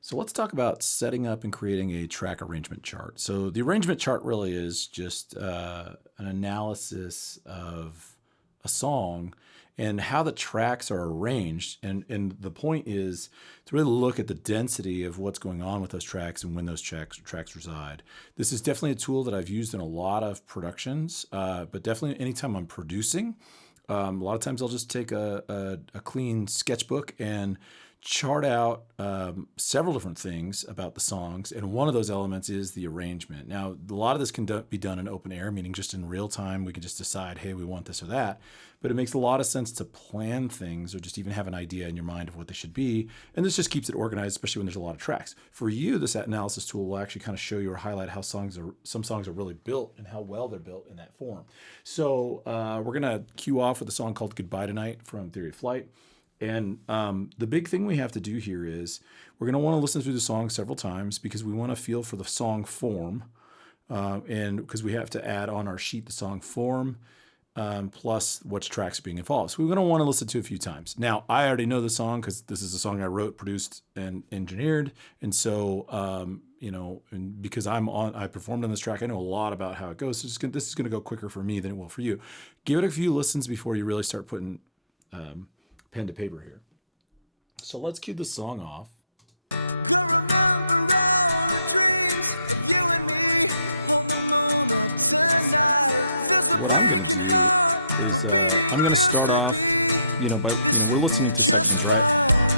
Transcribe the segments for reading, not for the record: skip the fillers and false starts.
So let's talk about setting up and creating a track arrangement chart. So the arrangement chart really is just an analysis of a song and how the tracks are arranged. And the point is to really look at the density of what's going on with those tracks and when those tracks reside. This is definitely a tool that I've used in a lot of productions, but definitely anytime I'm producing. A lot of times I'll just take a clean sketchbook and chart out several different things about the songs, and one of those elements is the arrangement. Now, a lot of this can be done in open air, meaning just in real time. We can just decide, hey, we want this or that. But it makes a lot of sense to plan things or just even have an idea in your mind of what they should be. And this just keeps it organized, especially when there's a lot of tracks. For you, this analysis tool will actually kind of show you or highlight how some songs are really built and how well they're built in that form. So we're going to cue off with a song called Goodbye Tonight from Theory of Flight. And the big thing we have to do here is we're going to want to listen through the song several times because we want to feel for the song form. And because we have to add on our sheet the song form plus which tracks are being involved. So we're going to want to listen to it a few times. Now, I already know the song because this is a song I wrote, produced, and engineered. And so, and because I performed on this track, I know a lot about how it goes. So this is going to go quicker for me than it will for you. Give it a few listens before you really start putting pen to paper here. So let's cue the song off. What I'm going to do is I'm going to start off, we're listening to sections, right?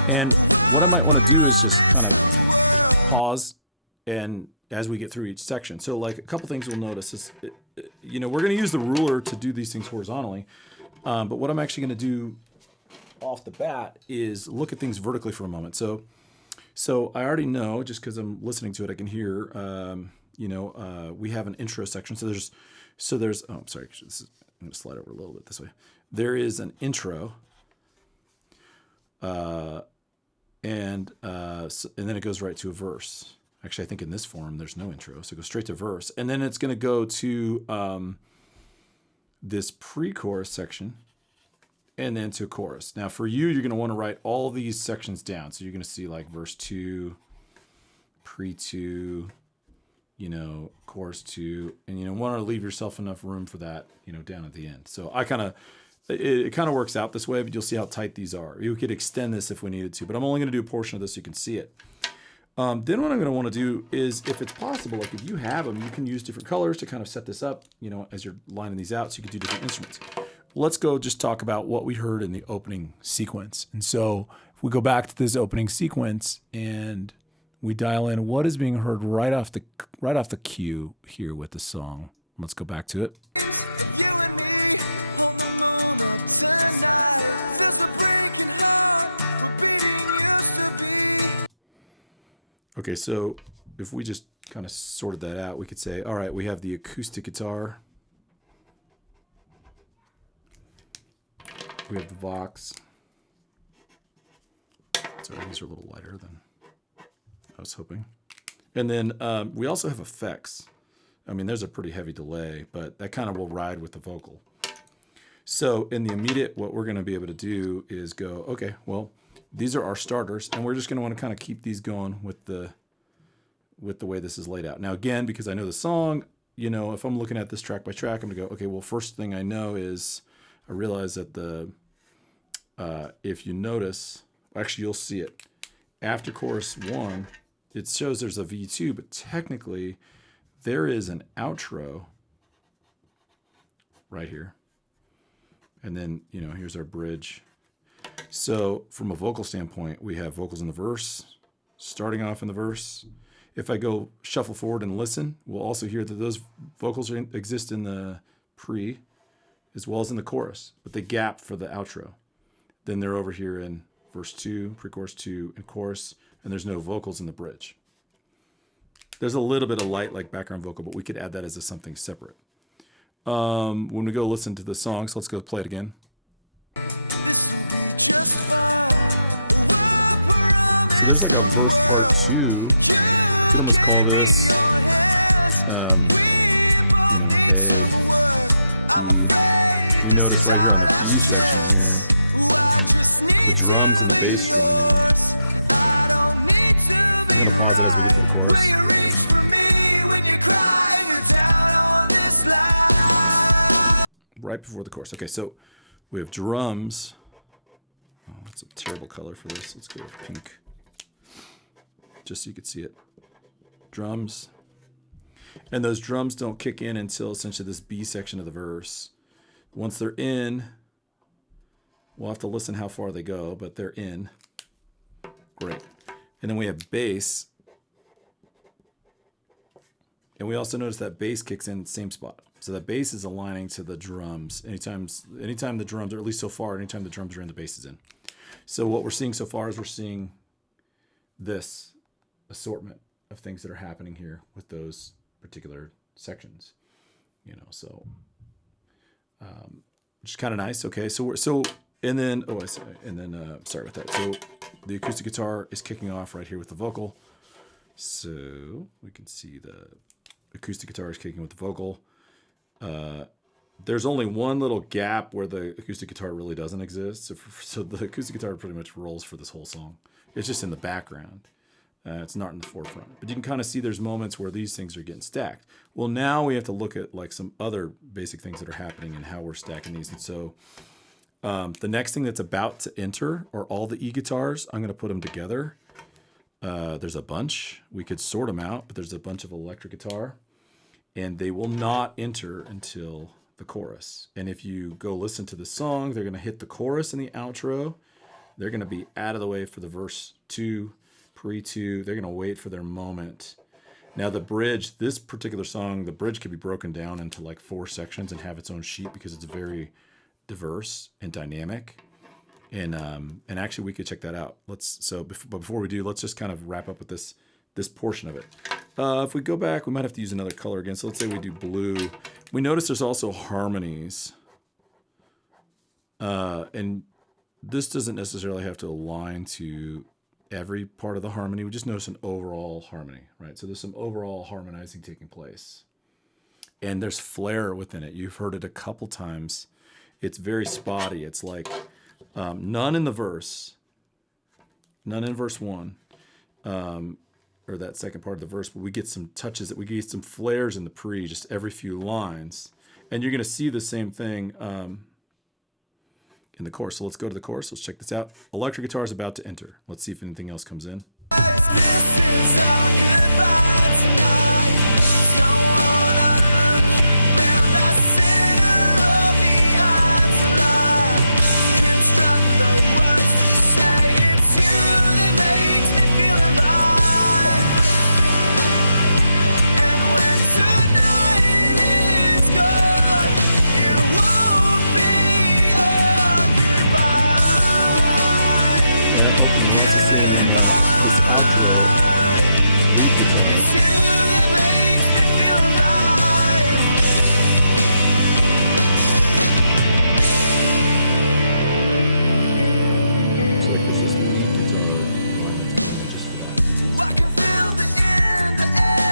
And what I might want to do is just kind of pause and as we get through each section. So like a couple things we'll notice is, we're going to use the ruler to do these things horizontally. But what I'm actually going to do off the bat is look at things vertically for a moment. So I already know, just because I'm listening to it, I can hear, we have an intro section. I'm sorry, I'm going to slide over a little bit this way. There is an intro, and then it goes right to a verse. Actually, I think in this form, there's no intro, so it goes straight to verse. And then it's going to go to this pre-chorus section, and then to chorus. Now, for you, you're going to want to write all these sections down. So you're going to see like verse 2, pre-2, chorus 2, and want to leave yourself enough room for that, down at the end. So it kind of works out this way, but you'll see how tight these are. You could extend this if we needed to, but I'm only going to do a portion of this so you can see it. Then what I'm going to want to do is, if it's possible, like if you have them, you can use different colors to kind of set this up, as you're lining these out, so you can do different instruments. Let's go just talk about what we heard in the opening sequence. And so if we go back to this opening sequence and we dial in what is being heard right off the cue here with the song. Let's go back to it. Okay, so if we just kind of sorted that out, we could say, all right, we have the acoustic guitar. We have the Vox. Sorry, these are a little lighter than I was hoping. And then we also have effects. I mean, there's a pretty heavy delay, but that kind of will ride with the vocal. So in the immediate, what we're going to be able to do is go, okay, well, these are our starters, and we're just going to want to kind of keep these going with the way this is laid out. Now, again, because I know the song, if I'm looking at this track by track, I'm going to go, okay, well, first thing I know is I realize that if you notice, actually you'll see it. After chorus 1, it shows there's a V2, but technically there is an outro right here. And then, here's our bridge. So from a vocal standpoint, we have vocals in the verse, starting off in the verse. If I go shuffle forward and listen, we'll also hear that those vocals exist in the pre as well as in the chorus, but they gap for the outro. Then they're over here in verse 2, pre-chorus 2, and chorus, and there's no vocals in the bridge. There's a little bit of light like background vocal, but we could add that as something separate. When we go listen to the song, so let's go play it again. So there's like a verse part 2. You could almost call this, A, B. You notice right here on the B section here, the drums and the bass join in. I'm going to pause it as we get to the chorus. Right before the chorus. Okay, so we have drums. Oh, that's a terrible color for this. Let's go with pink. Just so you can see it. Drums. And those drums don't kick in until essentially this B section of the verse. Once they're in, we'll have to listen how far they go, but they're in. Great. And then we have bass. And we also notice that bass kicks in the same spot. So the bass is aligning to the drums. Anytime the drums, or at least so far, anytime the drums are in, the bass is in. So what we're seeing so far is we're seeing this assortment of things that are happening here with those particular sections. You know, so which is kind of nice. Okay, sorry about that. So the acoustic guitar is kicking off right here with the vocal. So we can see the acoustic guitar is kicking with the vocal. There's only one little gap where the acoustic guitar really doesn't exist. So the acoustic guitar pretty much rolls for this whole song. It's just in the background. It's not in the forefront. But you can kind of see there's moments where these things are getting stacked. Well, now we have to look at like some other basic things that are happening and how we're stacking these. And so the next thing that's about to enter are all the E guitars. I'm going to put them together. There's a bunch. We could sort them out, but there's a bunch of electric guitar. And they will not enter until the chorus. And if you go listen to the song, they're going to hit the chorus and the outro. They're going to be out of the way for the verse 2, pre-2. They're going to wait for their moment. Now the bridge, this particular song, the bridge could be broken down into like 4 sections and have its own sheet because it's very diverse and dynamic. And actually we could check that out. But before we do, let's just kind of wrap up with this portion of it. If we go back, we might have to use another color again. So let's say we do blue. We notice there's also harmonies. And this doesn't necessarily have to align to every part of the harmony. We just notice an overall harmony, right? So there's some overall harmonizing taking place. And there's flair within it. You've heard it a couple times. It's very spotty. It's like none in verse 1. Or that second part of the verse, but we get some touches, we get some flares in the pre, just every few lines. And you're going to see the same thing in the chorus. So let's go to the chorus. Let's check this out. Electric guitar is about to enter. Let's see if anything else comes in. We're also seeing in this outro lead guitar. Looks like there's this lead guitar line that's coming in just for that spot.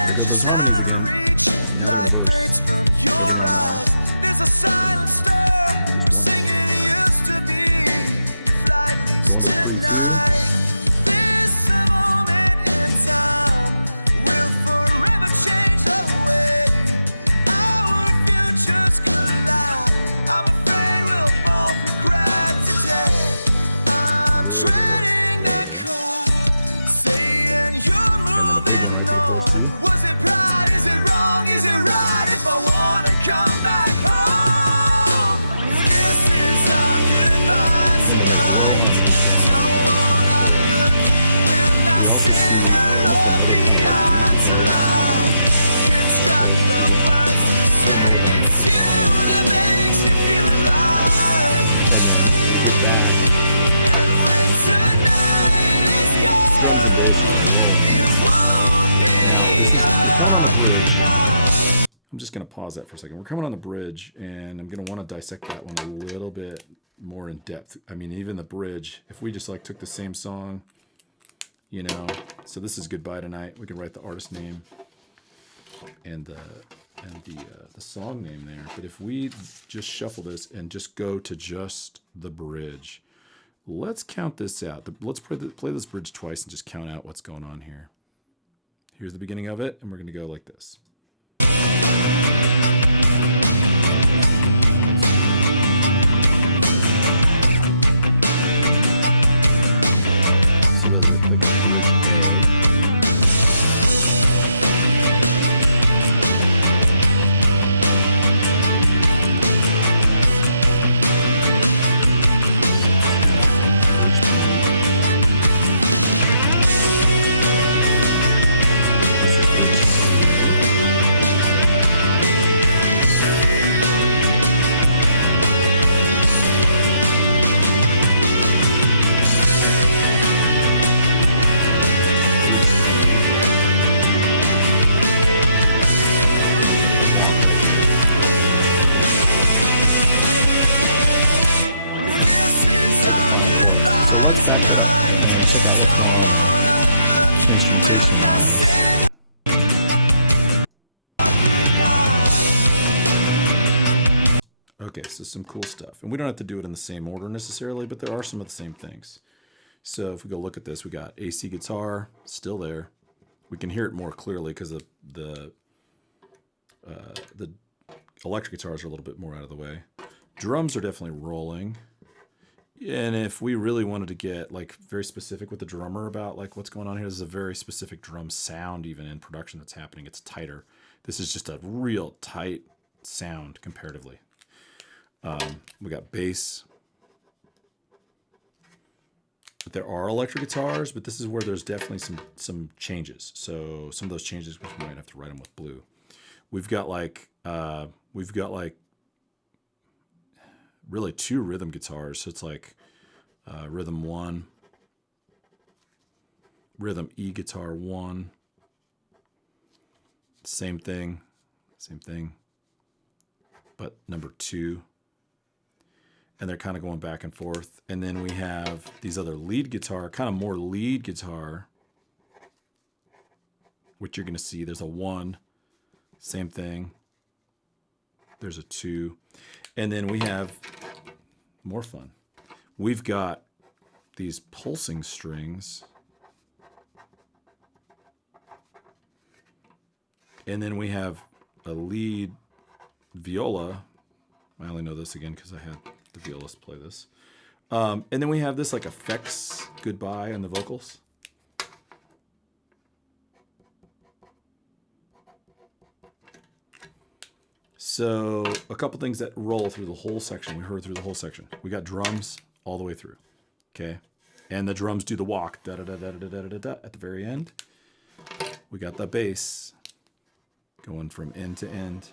There go those harmonies again. Now they're in the verse. Every now and then. Just once. Going to the pre-2. A little bit of there. And then a big one right to the chorus too. And then there's low harmonies going on in this chorus. We also see almost another kind of like lead guitar line in the chorus too. A little more than electric one. And then we get back. Drums and bass are rolling. Now we're coming on the bridge. I'm just going to pause that for a second. We're coming on the bridge, and I'm going to want to dissect that one a little bit more in depth. I mean, even the bridge, if we just like took the same song, you know, so this is Goodbye Tonight. We can write the artist name and the song name there. But if we just shuffle this and just go to just the bridge, let's count this out. Let's play this bridge twice and just count out what's going on here. Here's the beginning of it, and we're going to go like this. So those are like a bridge A. So let's back that up and check out what's going on there, instrumentation-wise. Okay, so some cool stuff. And we don't have to do it in the same order necessarily, but there are some of the same things. So if we go look at this, we got AC guitar, still there. We can hear it more clearly because the electric guitars are a little bit more out of the way. Drums are definitely rolling. And if we really wanted to get like very specific with the drummer about like what's going on here, this is a very specific drum sound even in production that's happening. It's tighter. This is just a real tight sound comparatively. We got bass. There are electric guitars, but this is where there's definitely some changes. So some of those changes we might have to write them with blue. We've got like really two rhythm guitars. So it's like rhythm 1, rhythm E guitar 1, same thing, but number 2. And they're kind of going back and forth. And then we have these other lead guitar, kind of more lead guitar, which you're going to see. There's a 1, same thing. There's a 2. And then we have more fun. We've got these pulsing strings. And then we have a lead viola. I only know this again because I had the violist play this. And then we have this like effects goodbye on the vocals. So a couple things that roll through the whole section. We heard through the whole section. We got drums all the way through. Okay. And the drums do the walk da da da da da da da da at the very end. We got the bass going from end to end.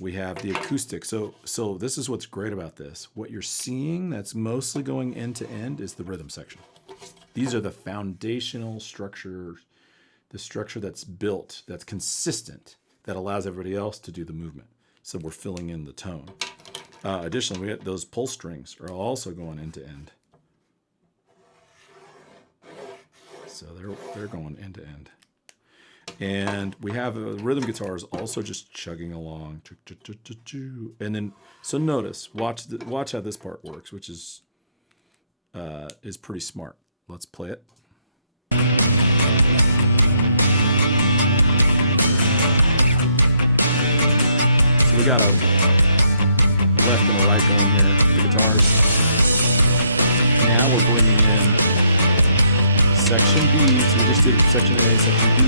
We have the acoustic. So this is what's great about this. What you're seeing that's mostly going end to end is the rhythm section. These are the foundational structure, the structure that's built, that's consistent, that allows everybody else to do the movement. So we're filling in the tone. Additionally, we got those pulse strings are also going end to end. So they're going end to end. And we have a rhythm guitar is also just chugging along. And then, so notice, watch how this part works, which is pretty smart. Let's play it. So we got a left and a right going here, the guitars. Now we're bringing in section B. So we just did section A, section B.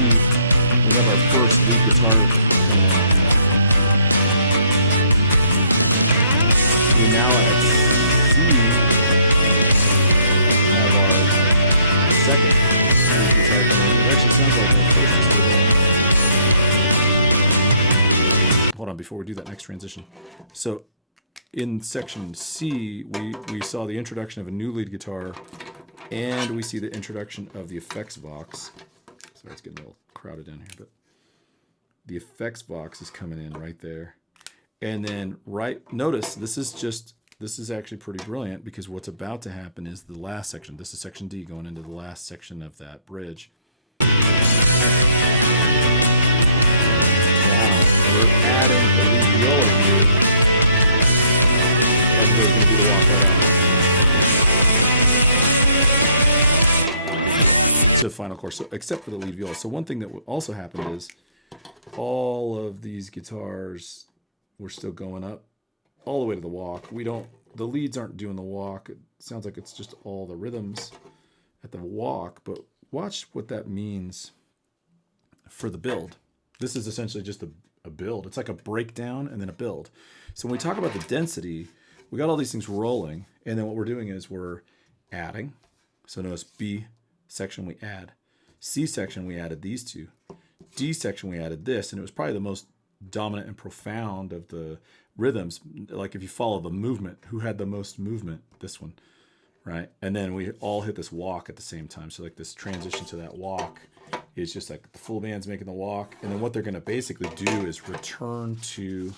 We have our first lead guitar coming in. We now at C have our second lead guitar coming in. It actually sounds like our first is still going. Hold on, before we do that next transition. So in section C, we saw the introduction of a new lead guitar, and we see the introduction of the effects box. Sorry, it's getting a little crowded in here, but the effects box is coming in right there. And then notice this is actually pretty brilliant, because what's about to happen is the last section. This is section D going into the last section of that bridge. Wow, we're adding the lead viola here. Everybody's going to do the walk right out. to final chorus, so, except for the lead viola. So one thing that also happened is all of these guitars were still going up all the way to the walk. The leads aren't doing the walk. It sounds like it's just all the rhythms at the walk, but watch what that means for the build. This is essentially just a build. It's like a breakdown and then a build. So when we talk about the density, we got all these things rolling, and then what we're doing is we're adding. So notice B section we add. C section we added these two. D section we added this, and it was probably the most dominant and profound of the rhythms. Like if you follow the movement, who had the most movement? This one, right? And then we all hit this walk at the same time. So like this transition to that walk is just like the full band's making the walk, and then what they're going to basically do is return to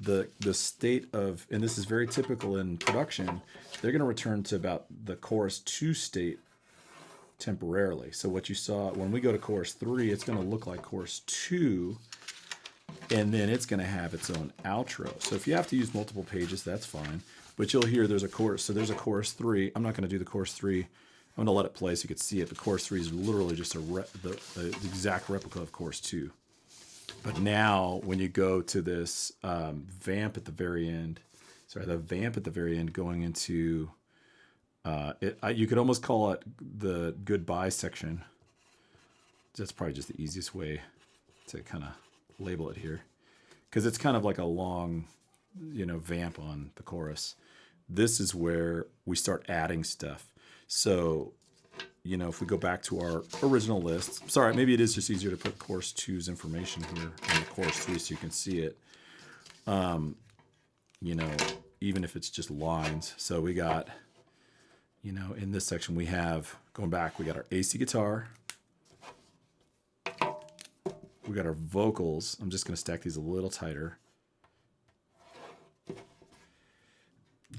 the state of, and this is very typical in production, they're going to return to about the chorus 2 state temporarily. So what you saw when we go to chorus 3, it's going to look like chorus 2, and then it's going to have its own outro. So if you have to use multiple pages, that's fine, but you'll hear there's a chorus. So there's a chorus 3. I'm not going to do the chorus 3. I'm going to let it play so you can see it. The chorus 3 is literally just the exact replica of chorus 2. But now when you go to this vamp at the very end, the vamp at the very end going into, you could almost call it the goodbye section. That's probably just the easiest way to kind of label it here, because it's kind of like a long, vamp on the chorus. This is where we start adding stuff. So, if we go back to our original list, sorry, maybe it is just easier to put chorus 2's information here on the chorus 3 so you can see it. Even if it's just lines. So we got, in this section we have, going back, we got our AC guitar. We got our vocals. I'm just going to stack these a little tighter.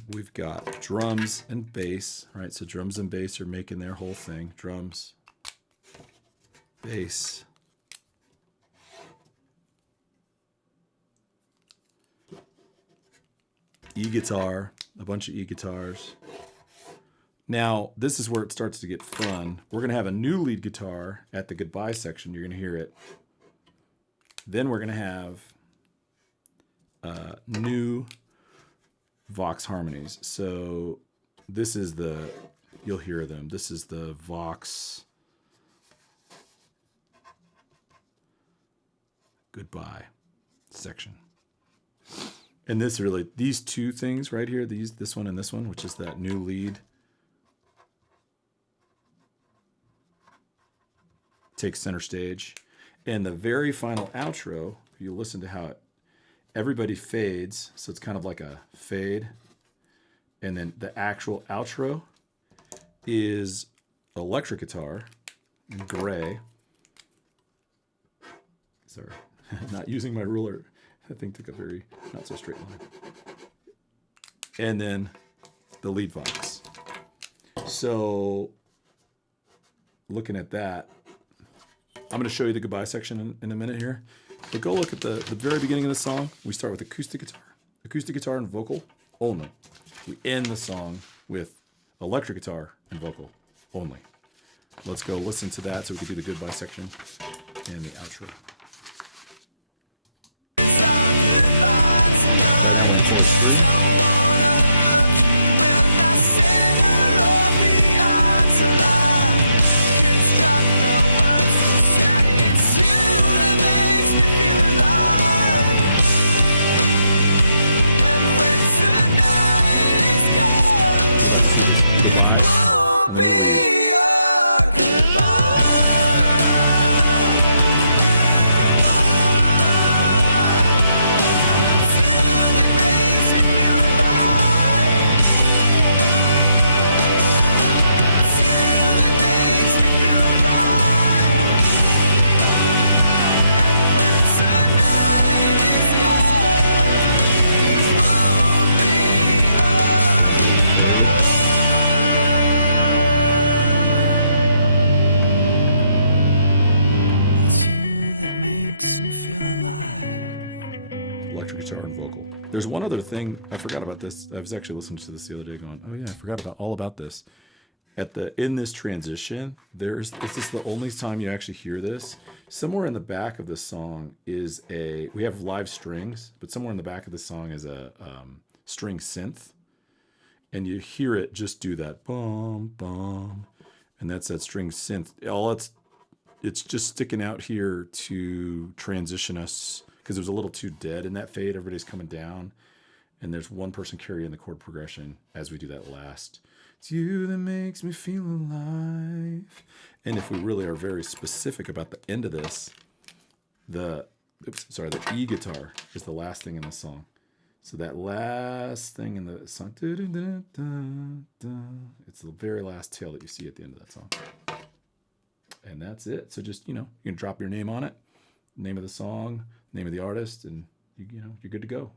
We've got drums and bass, right? So drums and bass are making their whole thing. Drums, bass, E-guitar, a bunch of E-guitars. Now, this is where it starts to get fun. We're going to have a new lead guitar at the goodbye section. You're going to hear it. Then we're going to have new Vox harmonies. So this is you'll hear them. This is the Vox goodbye section. And these two things right here, this one and this one, which is that new lead, takes center stage. And the very final outro, if you listen to how everybody fades, so it's kind of like a fade. And then the actual outro is electric guitar, gray. Sorry, not using my ruler. That thing took a very not so straight line. And then the lead Vox. So looking at that, I'm going to show you the goodbye section in a minute here. But go look at the very beginning of the song. We start with acoustic guitar and vocal only. We end the song with electric guitar and vocal only. Let's go listen to that so we can do the goodbye section and the outro. Right now we're in chorus 3. You're about to see this goodbye and the new lead. Electric guitar and vocal. There's one other thing I forgot about this. I was actually listening to this the other day going, oh yeah, I forgot all about this. In this transition, this is the only time you actually hear this. Somewhere in the back of the song we have live strings, but somewhere in the back of the song is a string synth, and you hear it just do that bum bum, and that's that string synth. It's just sticking out here to transition us because it was a little too dead in that fade. Everybody's coming down, and there's one person carrying the chord progression as we do that last. It's you that makes me feel alive. And if we really are very specific about the end of this, the E guitar is the last thing in the song. So that last thing in the song, it's the very last tail that you see at the end of that song. And that's it. So just, you can drop your name on it, name of the song, name of the artist, and you're good to go.